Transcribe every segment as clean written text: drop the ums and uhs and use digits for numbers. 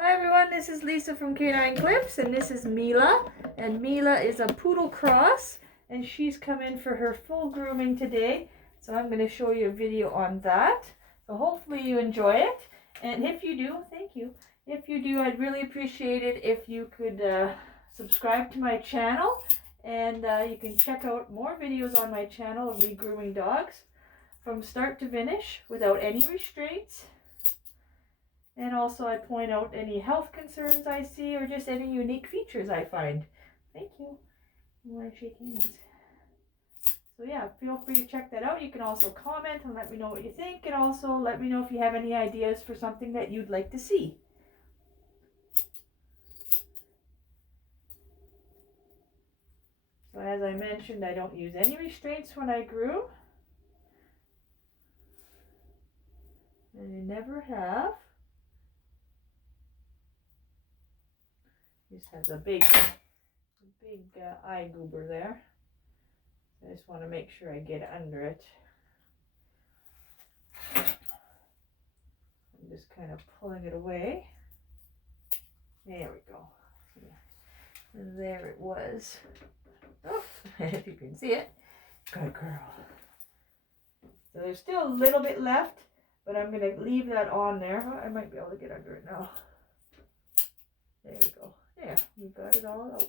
Hi everyone, this is Lisa from Canine Clips, and this is Mila. And Mila is a poodle cross, and she's come in for her full grooming today. So I'm going to show you a video on that. So hopefully you enjoy it. And if you do, thank you. If you do, I'd really appreciate it if you could subscribe to my channel. And you can check out more videos on my channel of me grooming dogs from start to finish without any restraints. And also I point out any health concerns I see or just any unique features I find. Thank you. You want to shake hands? So yeah, feel free to check that out. You can also comment and let me know what you think, and also let me know if you have any ideas for something that you'd like to see. So as I mentioned, I don't use any restraints when I groom. And I never have. This has a big eye goober there. I just want to make sure I get under it. I'm just kind of pulling it away. There we go. And there it was. Oh, if you can see it. Good girl. So there's still a little bit left, but I'm going to leave that on there. I might be able to get under it now. There we go. There, we got it all out.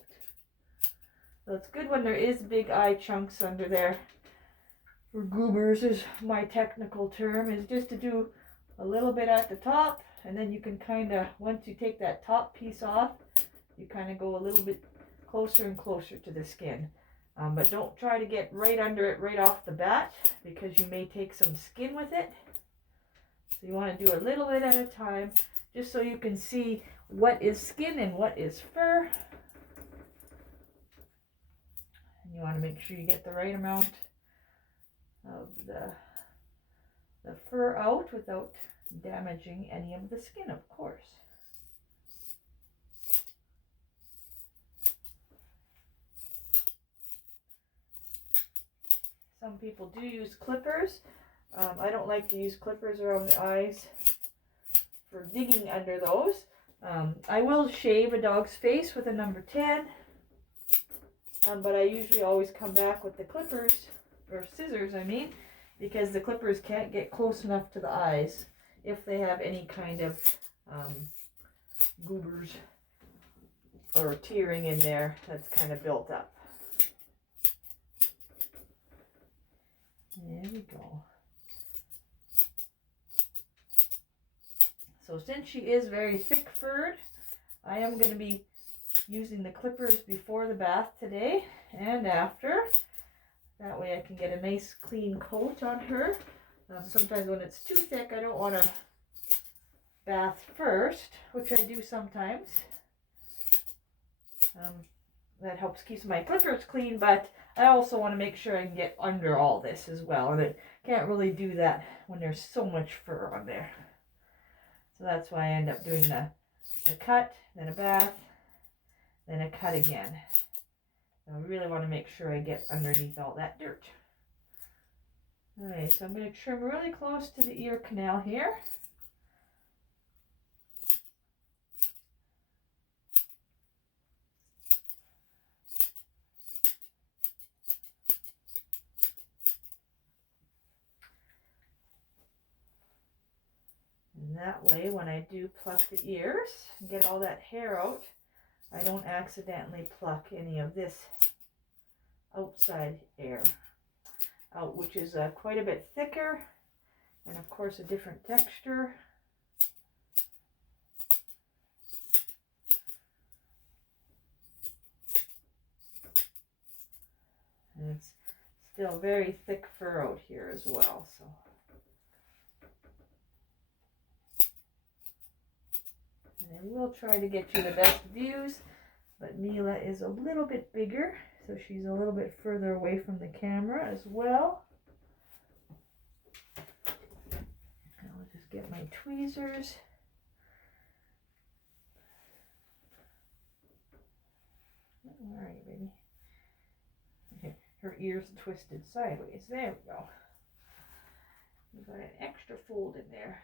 So it's good when there is big eye chunks under there. For goobers is my technical term, is just to do a little bit at the top, and then you can kind of, once you take that top piece off, you kind of go a little bit closer and closer to the skin. But don't try to get right under it right off the bat, because you may take some skin with it. So you want to do a little bit at a time, just so you can see what is skin and what is fur. And you want to make sure you get the right amount of the fur out without damaging any of the skin, of course. Some people do use clippers. I don't like to use clippers around the eyes for digging under those. I will shave a dog's face with a number 10, but I usually always come back with the clippers, or scissors I mean, because the clippers can't get close enough to the eyes if they have any kind of goobers or tearing in there that's kind of built up. There we go. So since she is very thick furred, I am going to be using the clippers before the bath today and after. That way I can get a nice clean coat on her. Sometimes when it's too thick, I don't want to bath first, which I do sometimes. That helps keep my clippers clean, but I also want to make sure I can get under all this as well. And I can't really do that when there's so much fur on there. So that's why I end up doing the cut, then a bath, then a cut again. I really want to make sure I get underneath all that dirt. Alright, so I'm going to trim really close to the ear canal here. And that way, when I do pluck the ears and get all that hair out, I don't accidentally pluck any of this outside hair out, which is quite a bit thicker and of course a different texture. And it's still very thick fur out here as well. So. And I will try to get you the best views, but Mila is a little bit bigger, so she's a little bit further away from the camera as well. And I'll just get my tweezers. All right, baby. Her ear's twisted sideways. There we go. We've got an extra fold in there.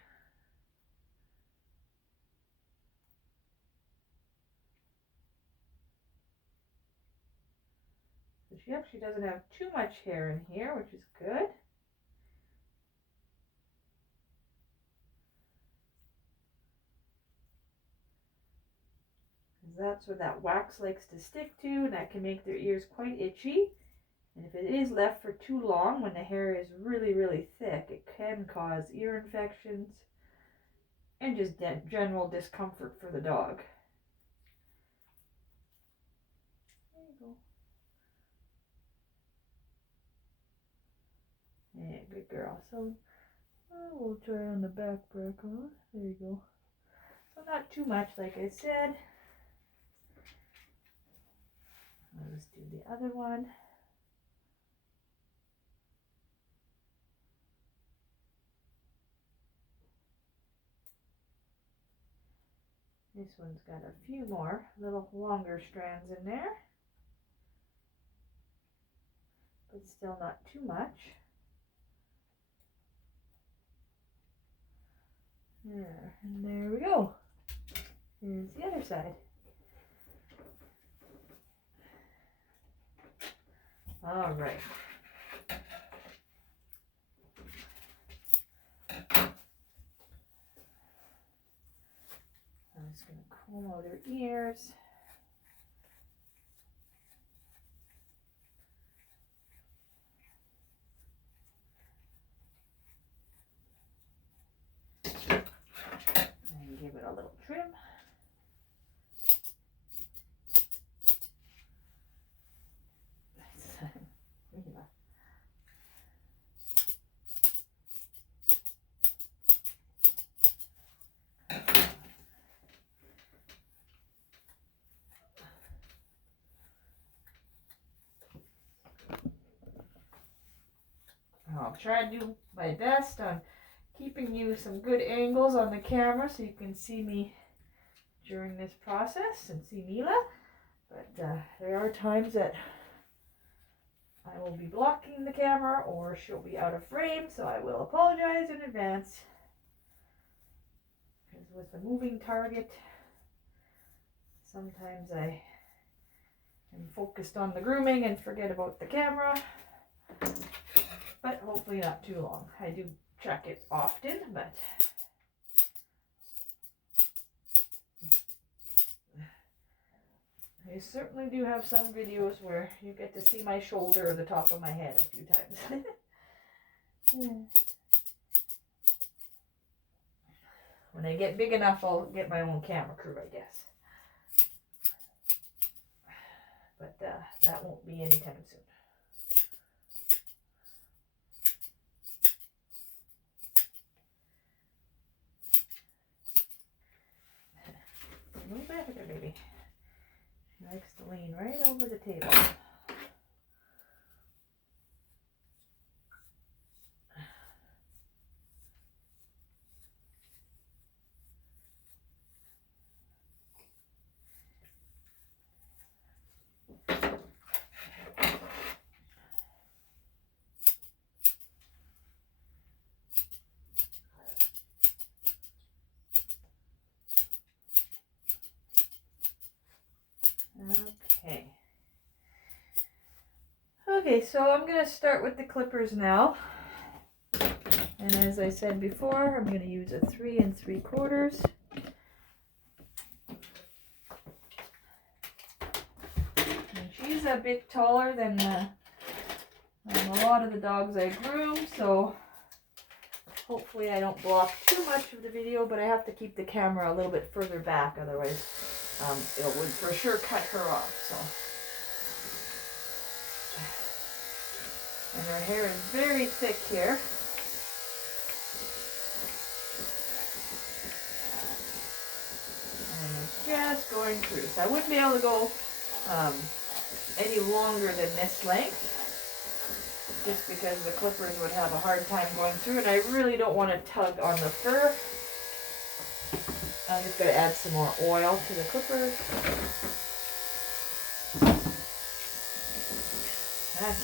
she actually doesn't have too much hair in here, which is good. That's where that wax likes to stick to, and that can make their ears quite itchy. And if it is left for too long, when the hair is really, really thick, it can cause ear infections and just general discomfort for the dog. There you go. Yeah, good girl. So we'll try on the back bracket. There you go. So not too much, like I said. Let's do the other one. This one's got a few more little longer strands in there, but still not too much. There, and there we go. Here's the other side. All right. I'm just going to comb out her ears. And give it a little trim. I'll try to do my best on keeping you some good angles on the camera so you can see me during this process and see Mila. But there are times that I will be blocking the camera or she'll be out of frame, so I will apologize in advance. Because with the moving target, sometimes I am focused on the grooming and forget about the camera. But hopefully not too long. I do check it often, but I certainly do have some videos where you get to see my shoulder or the top of my head a few times. When I get big enough, I'll get my own camera crew, I guess. But that won't be anytime soon. Move back there, baby. She likes to lean right over the table. Okay. Okay, so I'm going to start with the clippers now. And as I said before, I'm going to use a 3 3/4. And she's a bit taller than a lot of the dogs I groom, so hopefully I don't block too much of the video, but I have to keep the camera a little bit further back, otherwise it would for sure cut her off. So, and her hair is very thick here. And it's just going through. So I wouldn't be able to go any longer than this length, just because the clippers would have a hard time going through, and I really don't want to tug on the fur. I'm just going to add some more oil to the clippers. Okay.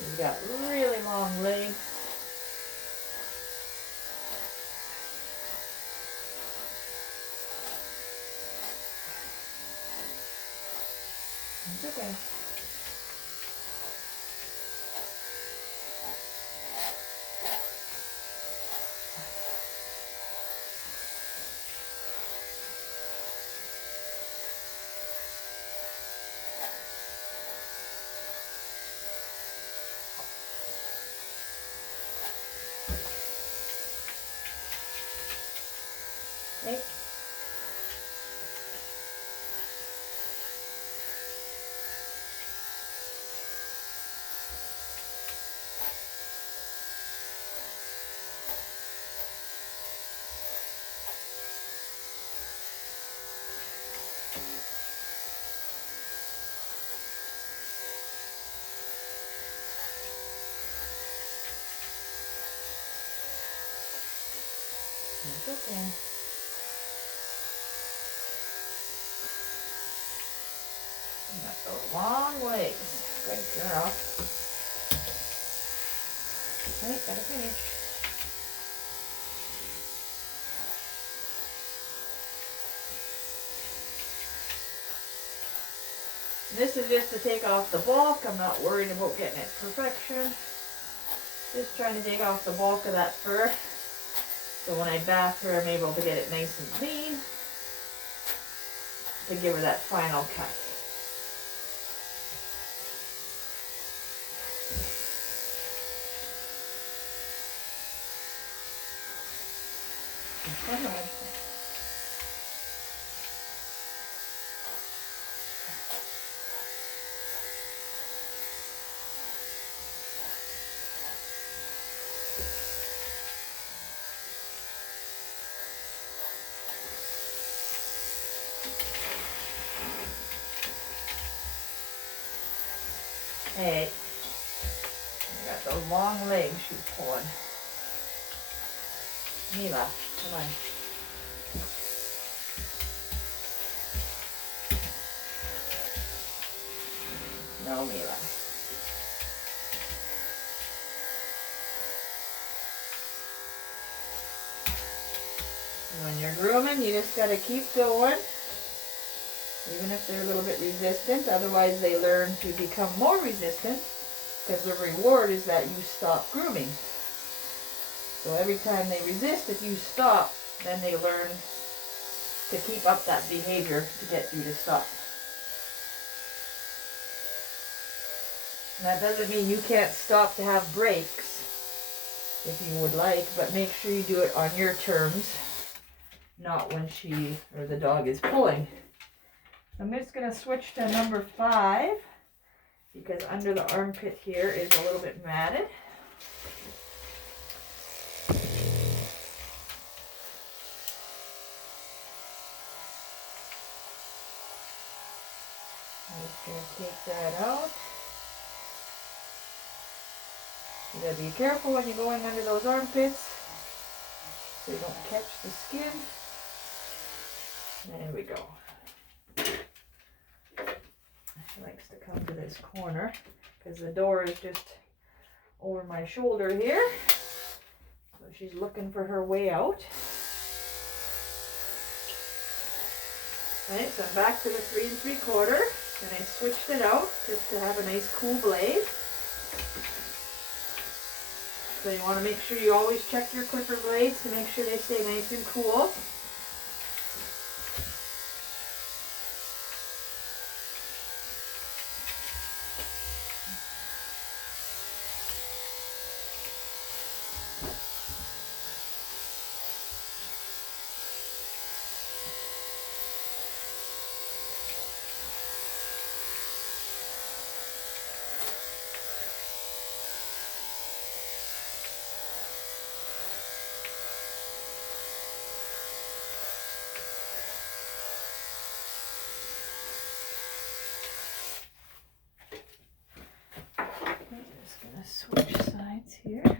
We've got really long legs. okay. Okay. It's okay. You got those long legs. Good girl. Right, gotta finish. This is just to take off the bulk. I'm not worried about getting it perfection. Just trying to take off the bulk of that fur. So when I bath her, I'm able to get it nice and clean to give her that final cut. Hey, I got those long legs she's pulling. Mila, come on. No, Mila. When you're grooming, you just gotta keep going. Even if they're a little bit resistant, otherwise they learn to become more resistant because the reward is that you stop grooming. So every time they resist, if you stop, then they learn to keep up that behavior to get you to stop. And that doesn't mean you can't stop to have breaks if you would like, but make sure you do it on your terms, not when she or the dog is pulling. I'm just going to switch to number 5 because under the armpit here is a little bit matted. I'm just going to take that out. You got to be careful when you're going under those armpits so you don't catch the skin. There we go. She likes to come to this corner because the door is just over my shoulder here. So she's looking for her way out. Right, so I'm back to the 3 3/4 and I switched it out just to have a nice cool blade. So you want to make sure you always check your clipper blades to make sure they stay nice and cool. Switch sides here.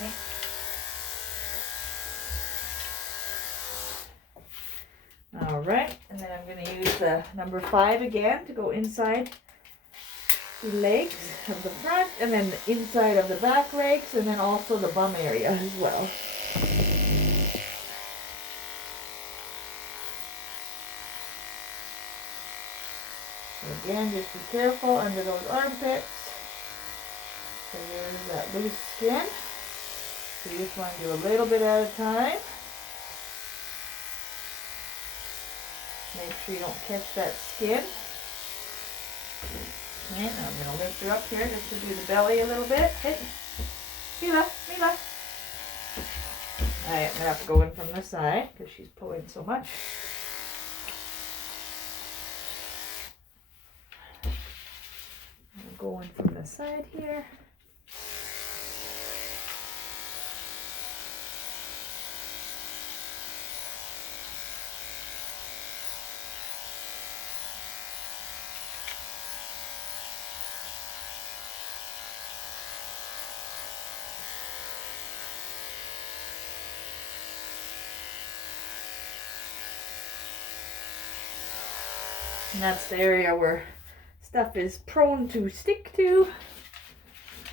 Okay. All right, and then I'm going to use the number 5 again to go inside the legs of the front, and then the inside of the back legs, and then also the bum area as well. So again, just be careful under those armpits, because there's that loose skin. So you just want to do a little bit at a time. Make sure you don't catch that skin. Okay, now I'm going to lift her up here just to do the belly a little bit. Hey, Mila, Mila. Alright, I'm going to have to go in from this side because she's pulling so much. I'm going from the side here. And that's the area where stuff is prone to stick to.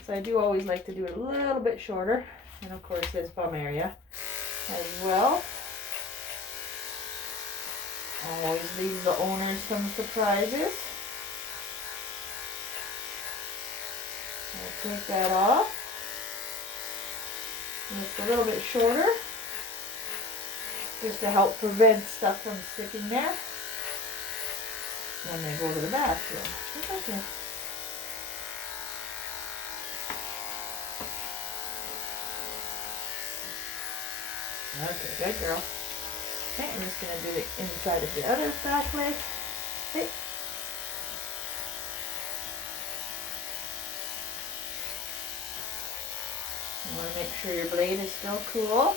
So I do always like to do it a little bit shorter. And of course this bum area as well. Always leaves the owners some surprises. I'll take that off. And it's a little bit shorter, just to help prevent stuff from sticking there when they go to the bathroom. Okay. Okay, good girl. Okay, I'm just going to do the inside of the other back leg. Okay. You want to make sure your blade is still cool.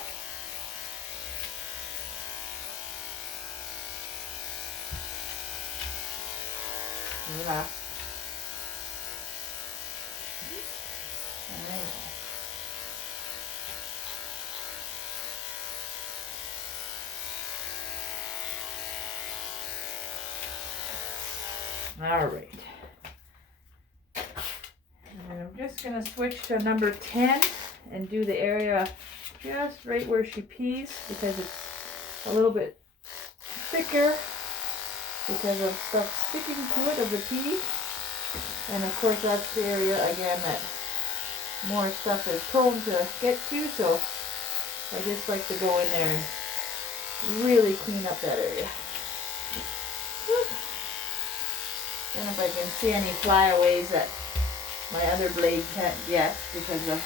Yeah. All right. And I'm just going to switch to number 10 and do the area just right where she pees, because it's a little bit thicker because of stuff sticking to it of the pee. And of course that's the area again that more stuff is prone to get to, so I just like to go in there and really clean up that area. And if I can see any flyaways that my other blade can't get because of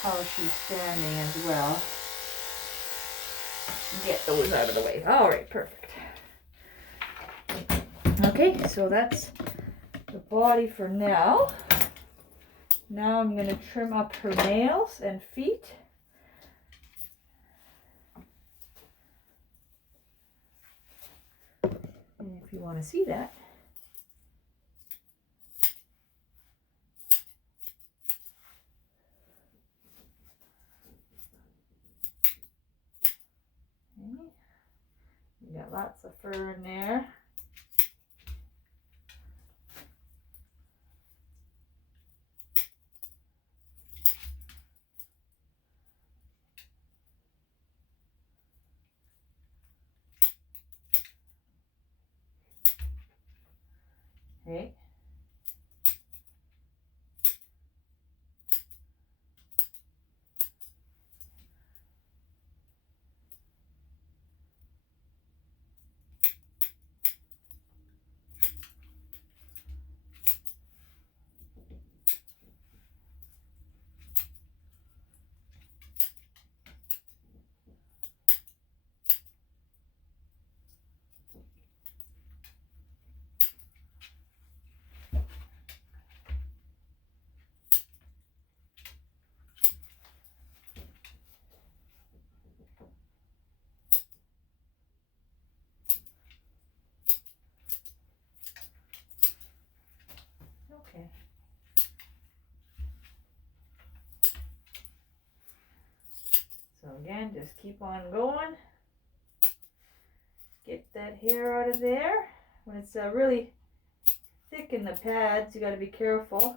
how she's standing as well, get those out of the way. All right, perfect. Okay, so that's the body for now. Now I'm going to trim up her nails and feet. And if you want to see that, okay. You got lots of fur in there. Okay. again, just keep on going. Get that hair out of there. When it's really thick in the pads, you got to be careful.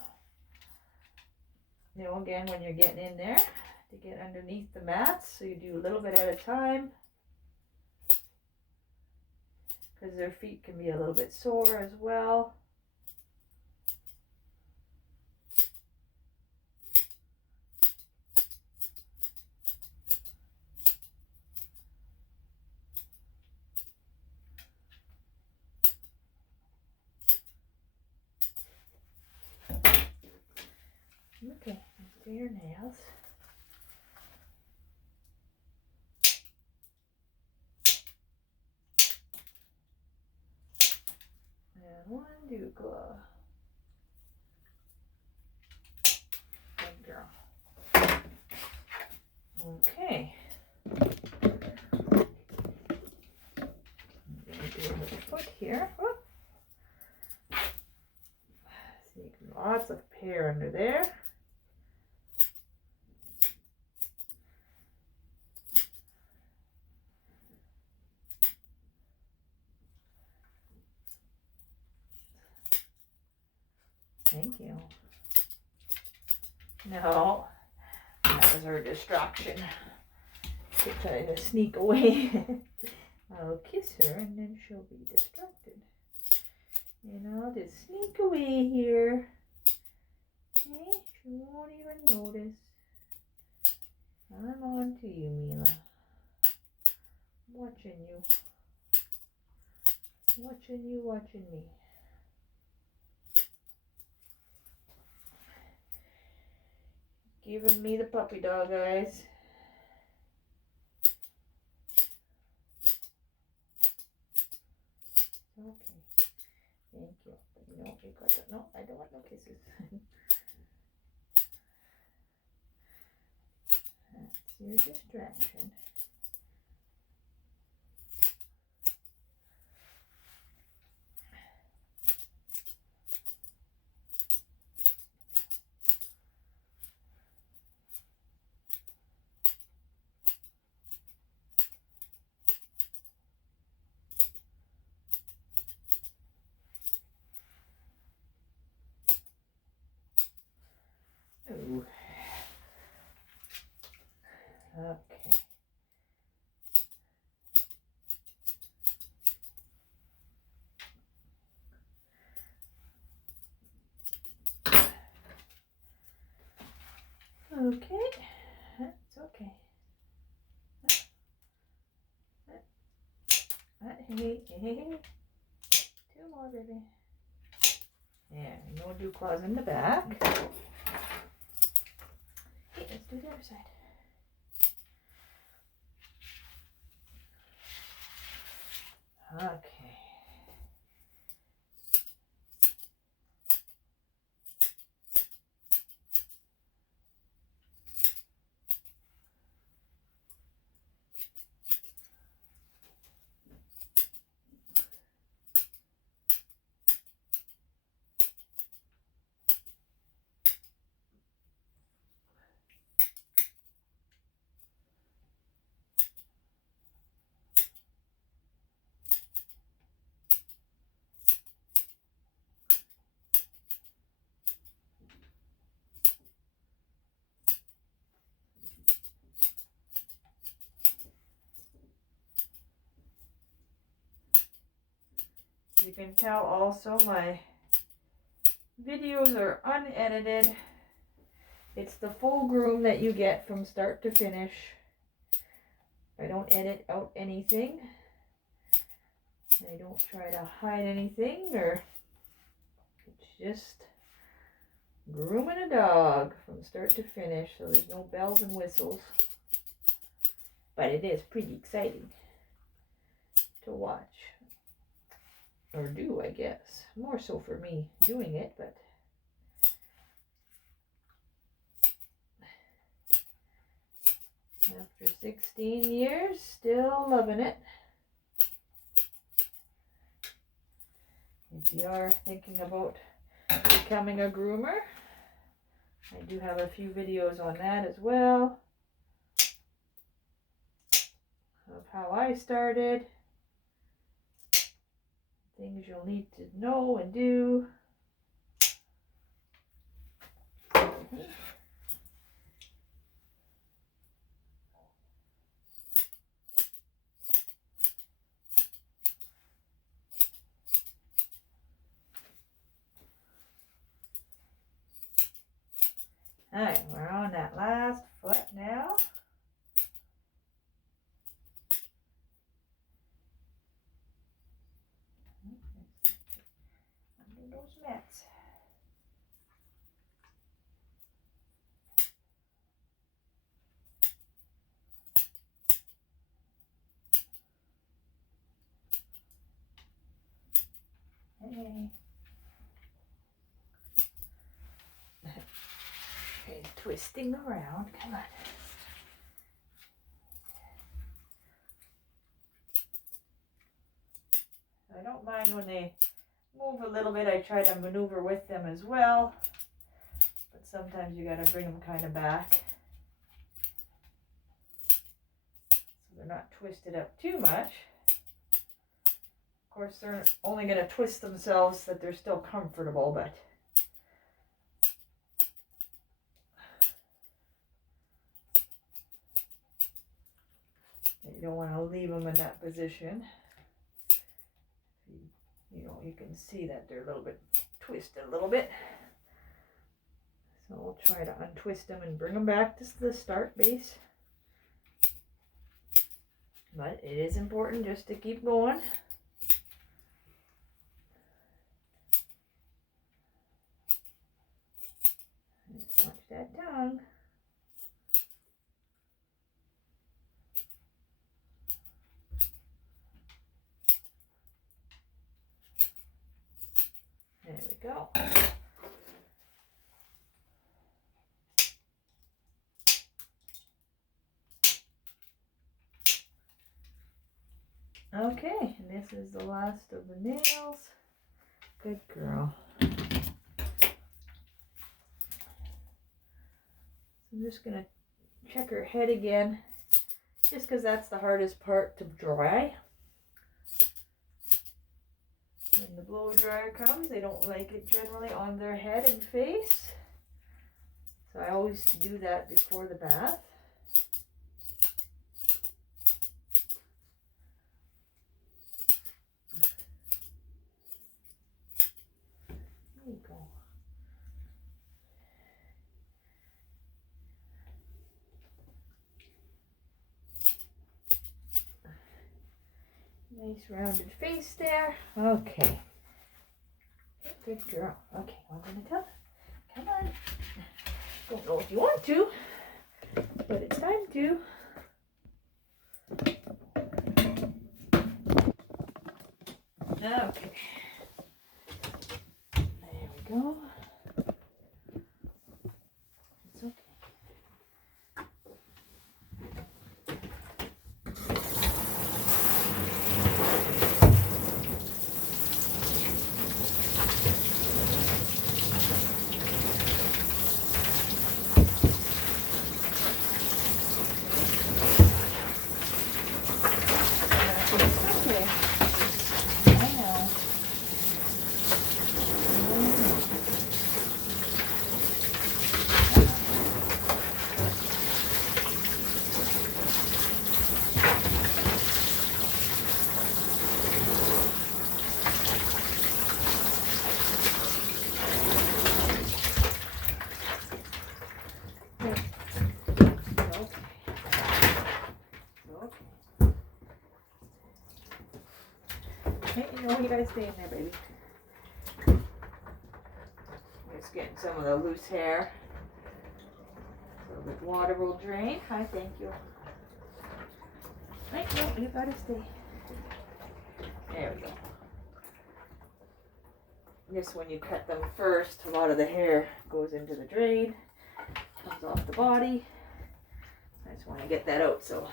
You know, again, when you're getting in there, to get underneath the mats. So you do a little bit at a time, because their feet can be a little bit sore as well. Okay, let's do your nails. And one dew claw. Good girl. Okay. I'm going to do a little foot here. Whoop. See, lots of hair under there. Thank you. No, that was her distraction. She's trying to sneak away. I'll kiss her and then she'll be distracted. And I'll just sneak away here. Okay, she won't even notice. I'm on to you, Mila. Watching you. Watching you, watching me. Giving me the puppy dog eyes. Okay. Thank you. No, you got that. No, I don't want no kisses. That's your distraction. Ooh. Okay. Okay, that's okay. Hey, hey, hey. Two more, baby. Yeah, no dew claws in the back. Okay, let's do the other side. Okay. You can tell also my videos are unedited. It's the full groom that you get from start to finish. I don't edit out anything. I don't try to hide anything, or it's just grooming a dog from start to finish, so there's no bells and whistles. But it is pretty exciting to watch. Or do, I guess. More so for me doing it, but after 16 years, still loving it. If you are thinking about becoming a groomer, I do have a few videos on that as well. how I started, things you'll need to know and do. Alright, we're on that last foot now. Under those mats. Hey. Okay, twisting around. Come on. I don't mind when they move a little bit. I try to maneuver with them as well. But sometimes you got to bring them kind of back. So they're not twisted up too much. Of course, they're only going to twist themselves so that they're still comfortable, but you don't want to leave them in that position. You know, you can see that they're a little bit twisted a little bit. So we'll try to untwist them and bring them back to the start base. But it is important just to keep going. Just watch that tongue. There we go. Okay, and this is the last of the nails. Good girl. So I'm just going to check her head again, just because that's the hardest part to dry. When the blow dryer comes, they don't like it generally on their head and face. So I always do that before the bath. There you go. Nice rounded face there. Okay. Good girl. Okay, I'm gonna tell. Come on. Don't know if you want to, but it's time to. Okay. There we go. It's okay. You gotta stay in there, baby. Just getting some of the loose hair so the water will drain. Hi, thank you. Right, no, you gotta stay. There we go. Just when you cut them first, a lot of the hair goes into the drain, comes off the body. I just want to get that out so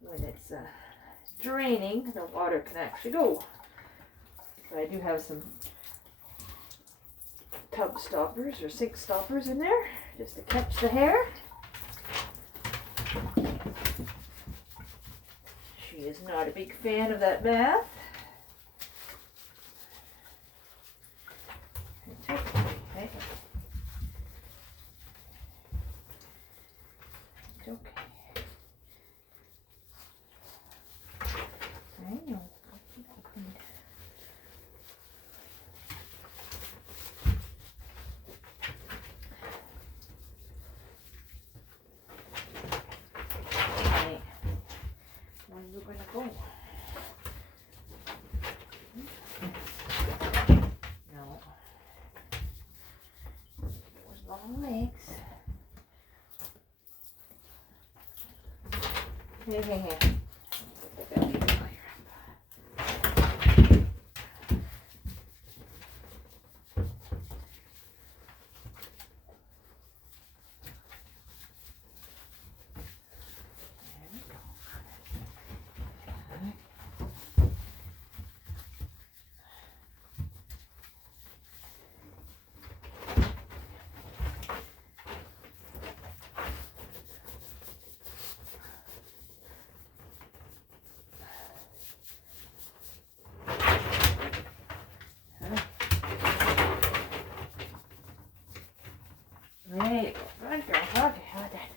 when it's draining, the water can actually go. So I do have some tub stoppers or sink stoppers in there just to catch the hair. is not a big fan of that bath. It's okay. It's okay. I know. When you're gonna go? No. Those long legs. Here. Put the belly clear up. There you go. Good girl. Okay, hold that.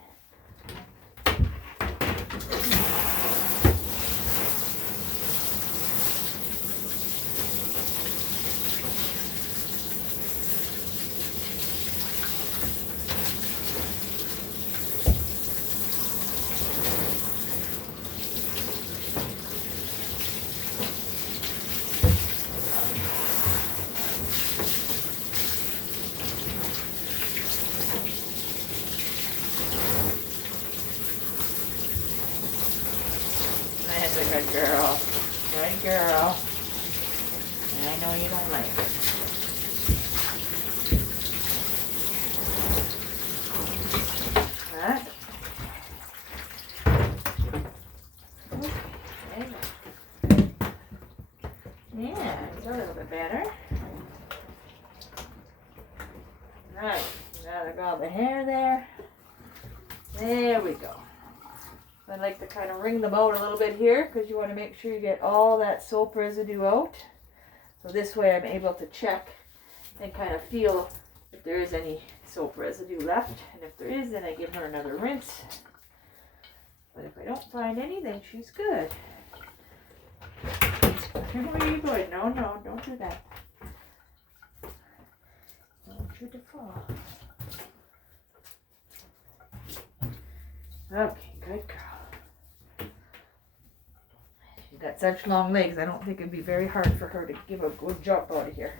That's a good girl. Good girl. And I know you don't like it. Huh? Okay. Yeah, it's a little bit better. Right. Now I got the hair there. There we go. I like to kind of wring them out a little bit here because you want to make sure you get all that soap residue out. So this way I'm able to check and kind of feel if there is any soap residue left. And if there is, then I give her another rinse. But if I don't find any, then she's good. Where are you going? No, don't do that. I want you to fall. Okay, good girl. Got such long legs, I don't think it'd be very hard for her to give a good jump out of here.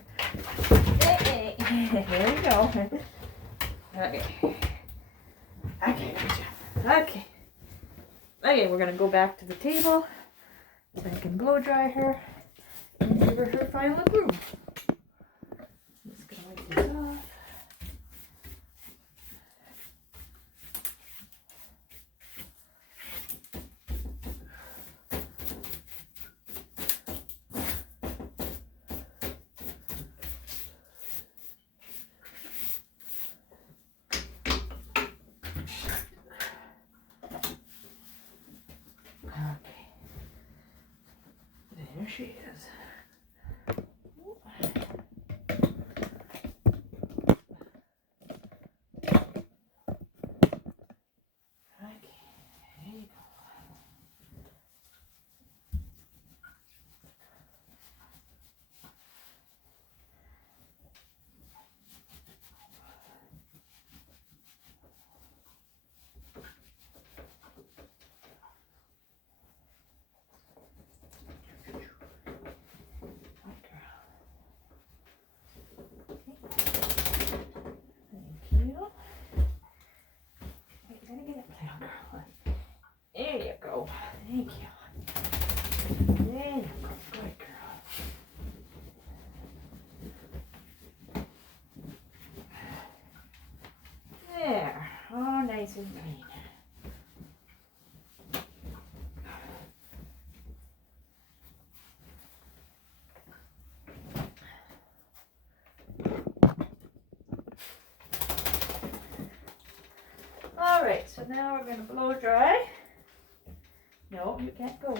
Hey. There we go. Okay. Okay, gotcha. Okay, we're gonna go back to the table so I can blow dry her and give her her final groom. Just gonna wipe this off. There she is. Okay, there you go. There you go. Thank you. There you go. Good girl. There. All nice and clean. All right, so now we're going to blow dry. No, you can't go.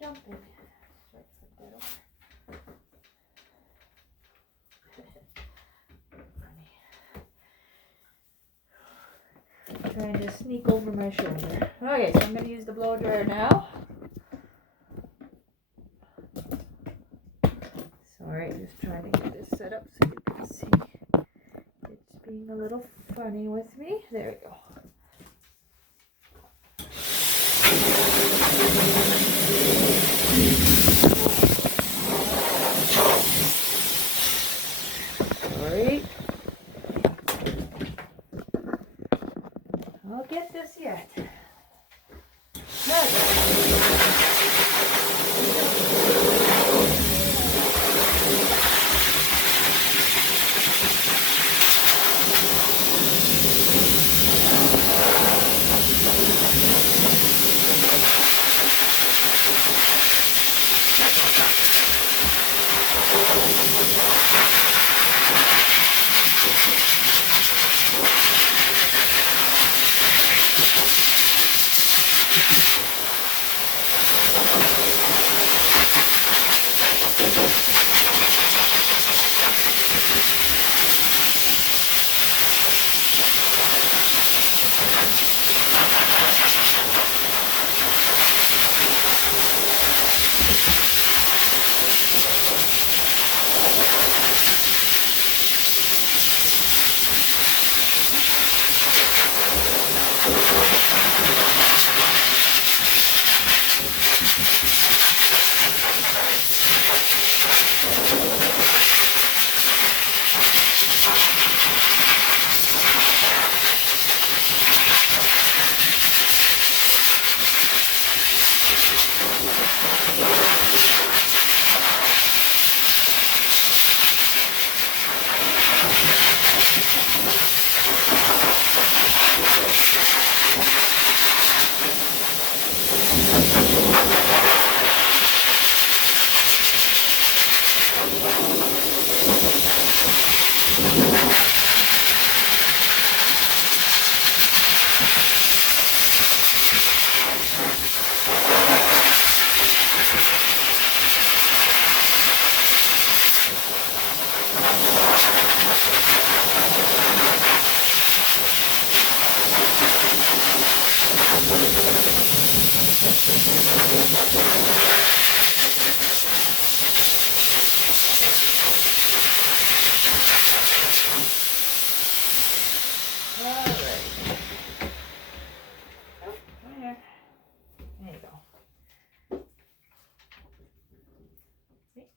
jumping. Try to flip that over. Funny. Trying to sneak over my shoulder. Okay, so I'm going to use the blow dryer now. Sorry, just trying to get this set up so you can see. It's being a little funny with me. There we go. Sorry. I'll get this yet.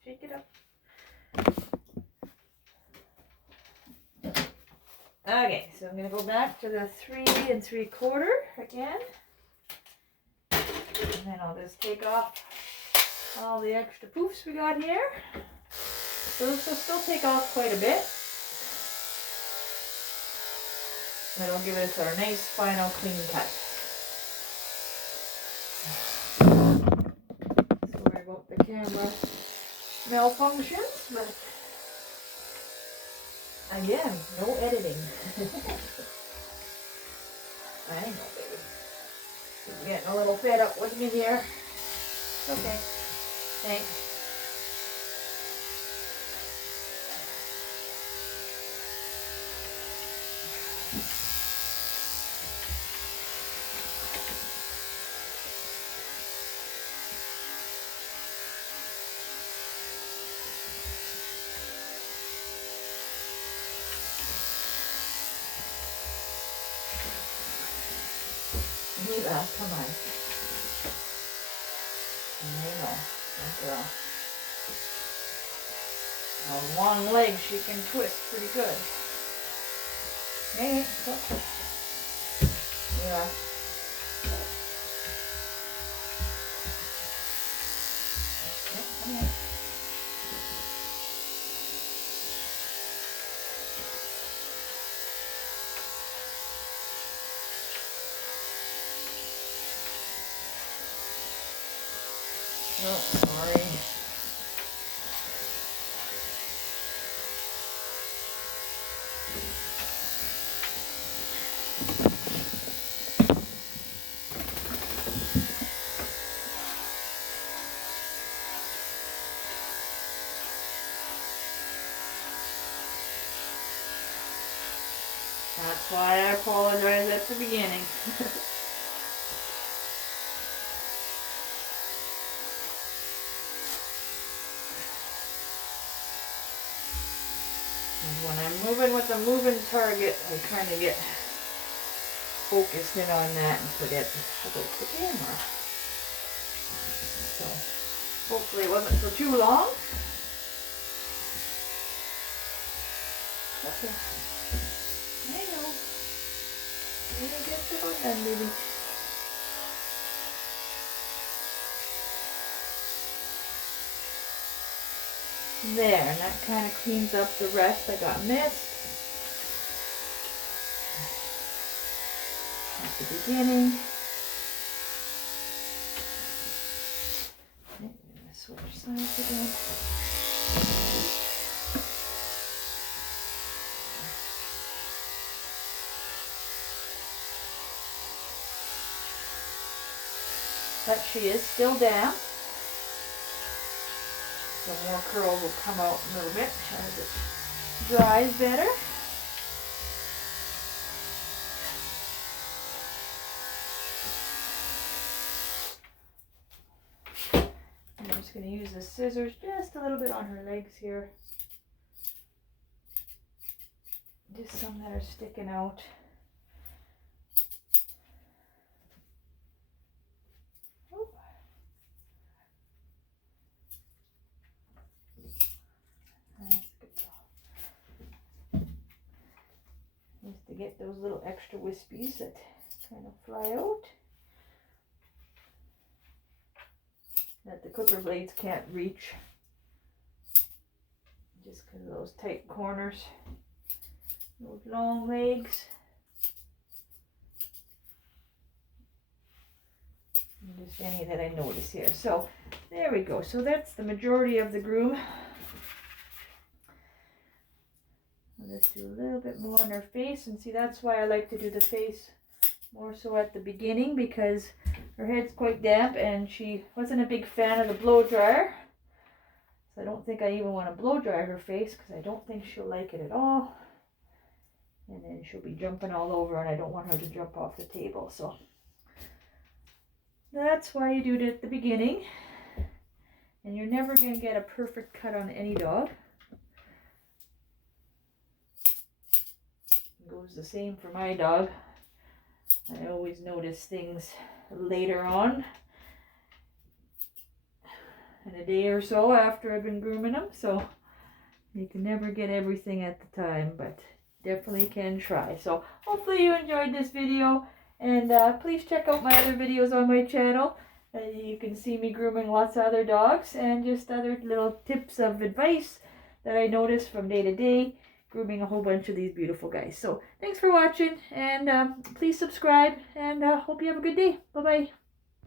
Shake it up. Okay, so I'm going to go back to the 3 3/4 again. And then I'll just take off all the extra poofs we got here. So this will still take off quite a bit. That'll give us our nice final clean cut. Sorry about the camera malfunctions, but again, no editing. I know, baby. You're getting a little fed up with me here. Okay. Thanks. Come on. There you go. Good girl. A long leg, she can twist pretty good. Hey, go. Yeah. Okay, come here. Oh, sorry. That's why I apologize at the beginning. And when I'm moving with a moving target, I kind of get focused in on that and forget about the camera. So hopefully it wasn't for too long. Okay. I know. Really gets it all done, baby. There, and that kind of cleans up the rest I got missed at the beginning. Okay, I'm going to switch sides again. But she is still damp. So more curls will come out a little bit as it dries better. I'm just going to use the scissors just a little bit on her legs here. Just some that are sticking out. Just to get those little extra wispies that kind of fly out. That the clipper blades can't reach. Just because of those tight corners. Those long legs. And just any that I notice here. So there we go. So that's the majority of the groom. Let's do a little bit more on her face, and see, that's why I like to do the face more so at the beginning, because her head's quite damp and she wasn't a big fan of the blow dryer. So I don't think I even want to blow dry her face because I don't think she'll like it at all. And then she'll be jumping all over and I don't want her to jump off the table. So that's why you do it at the beginning. And you're never going to get a perfect cut on any dog. Goes the same for my dog. I always notice things later on in a day or so after I've been grooming them, so you can never get everything at the time, but definitely can try. So hopefully you enjoyed this video, and please check out my other videos on my channel. You can see me grooming lots of other dogs and just other little tips of advice that I notice from day to day, grooming a whole bunch of these beautiful guys. So thanks for watching, and please subscribe, and hope you have a good day. Bye bye.